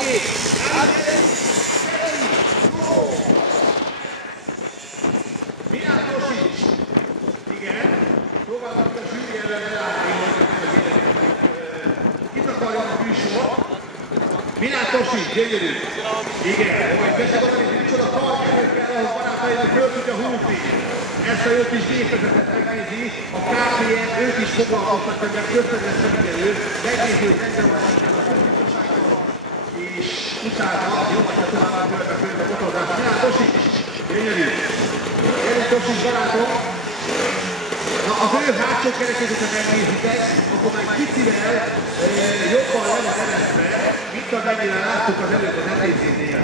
Oké. Milán Tosics. Igen. Próbálunk a zsűri ellen elállni, hogy itt akarjon a műsor. Milán Tosics, gyönyörű. Igen, majd beszélgetni, hogy micsoda kar előtt kell, ahhoz barátainak föl tudja húzni. Ezt a jó kis gépezetet megnézi, a KPN őt is foglalkoztatja, mert közben szemügyelő, megnézi, hogy rendben van a közbiztonsággal, és utána nyomatja tovább a körbe motorzást. Milán Tosics, gyönyörű. Gyerünk Tosics barátom. Na, az ő hátsó kerekezete megnézitek, akkor már kicivel jobban le van eresztve, mint amennyire láttuk az előbb az NTZ-nél.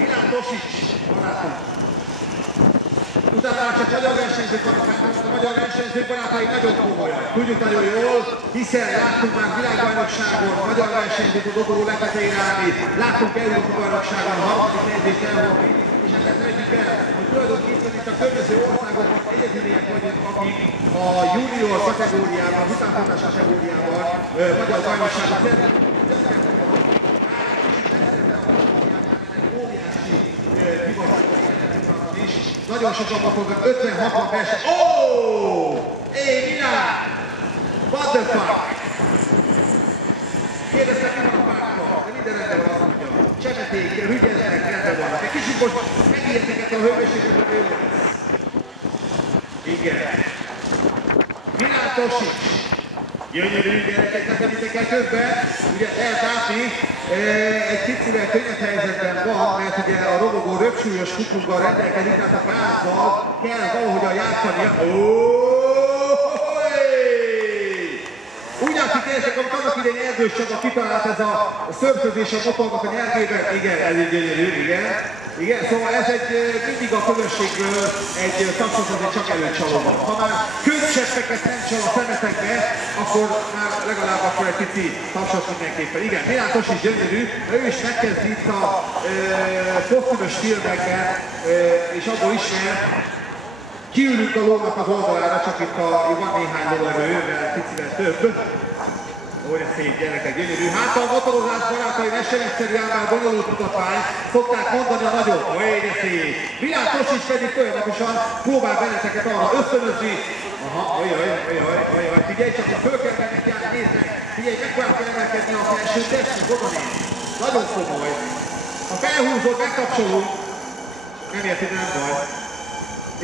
Milán Tosics barátom. Utána csak magyar versenyzők vannak, mert a magyar versenyzők barátai nagyon komolyan. Tudjuk nagyon jól, hiszen láttunk már világbajnokságon magyar versenyzők a doború legetején állni, láttunk Európa-bajnokságon harmadik helyezést elhozni, és ezt felejtjük el, hogy tulajdonképpen itt a környező országokban egyedüliek vagyunk, akik a junior kategóriában, az utánpótlás kategóriában magyar bajnokságot szervezünk. Óriási divatban is. Nagyon sokan fognak 50-60 verseny. Hey, Milán! What the fuck? Kérdeztek, mi van a pártban? De minden rendben van, azt mondja. Csemeték, rügyeznek, rendben vannak. Egy kicsit most megijedtek ettől a hőmérsékletet, jó lesz. Igen. Milán Tosics. Gyönyörű gyerekek, nekem kell közben, ugye lehet látni, egy picivel könnyebb helyzetben van, mert ugye a robogó röpsúlyos kupunkkal rendelkezik, tehát a gázzal kell valahogyan játszania. Úgy látszik érzek, amit annak idején Erdős Csaba kitalált ez a szörfözés a motornak a nyelvében. Igen, ez így gyönyörű, igen. Igen, szóval ez egy mindig a közösségből egy tapsot, csak előcsalóban. Ha már könycseppeket nem csal a szemetekbe, akkor már legalább akkor egy pici tapsot mindenképpen. Igen, Milán Tosics gyönyörű, ő is megkezdi itt a kosztümös filmekben, és abból ismer, kiülünk a lónak az oldalára, csak itt van néhány lóerő, mert picivel több. Olyan szép gyerekek, gyönyörű. Hát a motorozás barátai mesteregyszerű ám bonyolult mutatvány, szokták mondani a nagyot. Olyan szép. Milán Tosics pedig folyamatosan próbál benneteket arra ösztönözni. Aha, olyan, figyelj csak, hogy föl kell mennek járni, nézd meg. Figyelj, mekkora kell emelkedni a felső testnek, oda néz. Nagyon komoly. Ha felhúzod, megkapcsolunk. Nem érted, nem baj.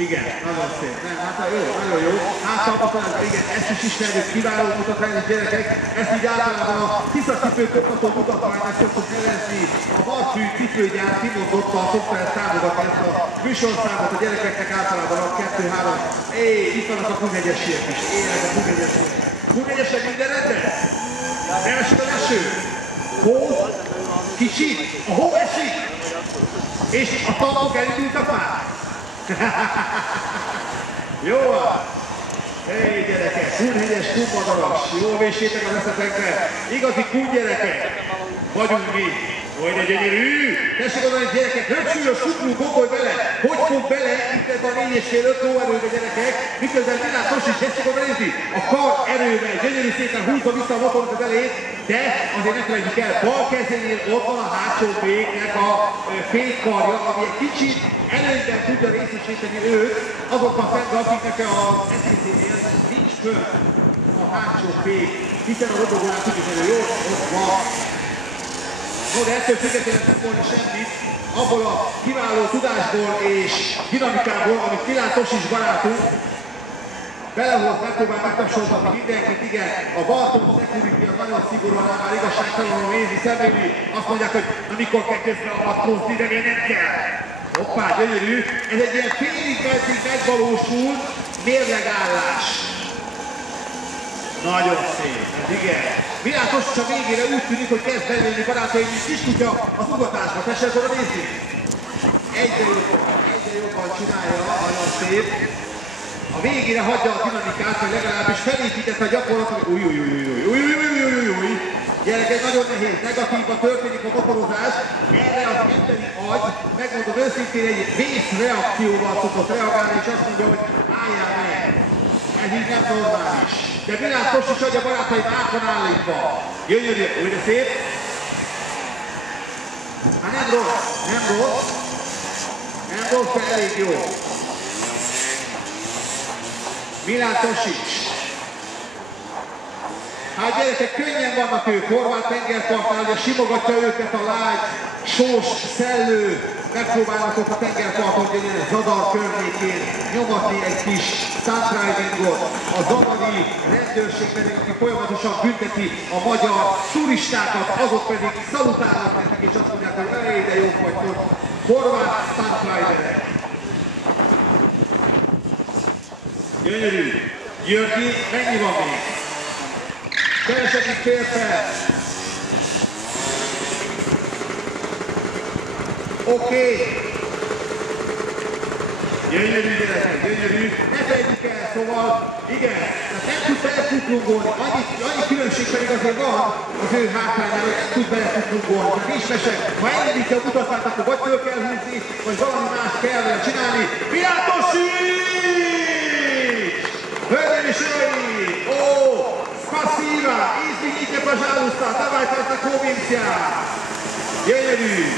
Igen, nagyon szép. Nem, hát jó, nagyon jó. Hátsalmatalán, igen, ezt is ismerjük, kiváló mutatvány, gyerekek. Ezt így általában a tisztacipő koptató mutatványnak szoktuk nevezni. A Valfű cipőgyár kimondott a szoftver támogatni ezt a műsorszámot a gyerekeknek általában a 2-3. Itt vannak a Kunhegyesiek is. Élnek a Kunhegyesiek. Kunhegyesek minden rendben? Nem esik az eső? Hó? Kicsit? A hó esik? És a tankok elindultak már? Jó van! Hey gyerekek, Kunhegyes, Kunmadaras, jól véssétek az eszetekbe! Igazi kungyerekek vagyunk mi! Olyan egy gyönyörű! Tessék oda, hogy gyerekek, röpsúlyos kuplunk, gondolj bele! Hogy fog bele itt ez a 4,5-5 lóerőbe gyerekek, miközben Milán Tosics, tessék oda nézni! A kar erővel gyönyörű szépen húzza vissza a motornak az elejét, de azért ne felejtjük el, bal kezénél ott van a hátsó féknek a fékkarja, ami egy kicsit előnyben tudja részesíteni őt azokkal szemben, akiknek az SZC-nél nincs föl a hátsó fék, hiszen a robogónál tudjuk, hogy jó, ott van. No, de ettől függetlenül nem volna semmit, abból a kiváló tudásból és dinamikából, amit Milán Tosics barátunk belehoz, megpróbál megtapsoltatni mindenkit, igen, a Balton Security az nagyon szigorúan már igazságtalanul nézi szemlélni, azt mondják, hogy amikor kell közbeavatkozni, de még nem kell. Hoppá, gyönyörű, ez egy ilyen félig meddig megvalósul mérlegállás. Nagyon szép, ez igen. Milán Tosics a végére úgy tűnik, hogy kezd belőni barátaim, mint kiskutya az ugatásba. Tessék oda nézni! Egyre jobban csinálja, nagyon szép. A végére hagyja a dinamikát, vagy legalábbis felépítette a gyakorlatot. Új. Gyerekek, nagyon nehéz, negatívban történik a motorozás. Erre az emberi agy, megmondom őszintén, egy vészreakcióval szokott reagálni, és azt mondja, hogy álljál meg. Ez így nem normális. De Milán Tosics agya barátaim át van állítva. Gyönyörű, újra szép. Hát nem rossz, nem rossz. Nem rossz, de elég jó. Milán Tosics. Hát gyerekek, könnyen vannak ők, horvát tengerpartnál, ugye simogatja őket a lágy, sós, szellő, megpróbálnak ott a tengerparton, ugye Zadar környékén nyomatni egy kis stuntridingot. A zadari rendőrség pedig, aki folyamatosan bünteti a magyar turistákat, azok pedig szalutálnak nekik, és azt mondják, hogy elég, de jók vagytok, horvát stuntriderek. Gyönyörű. Györgyi, mennyi van még? Keresedik fél perc. Oké. Gyönyörű gyerekek, gyönyörű. Ne fejtjük el, szóval igen, tehát nem tud belekuplungolni. Annyi különbség pedig azért van az ő hátrányára, hogy nem tud belekuplungolni. Tehát nincs mese. Ha elindítja a mutatványt, akkor vagy föl kell húzni, vagy valami más kell vele csinálni. Milán Tosics! Hölgyeim és uraim! Ó! Spasiba! Извините, пожалуйста, давайте знакомимся! Gyönyörű!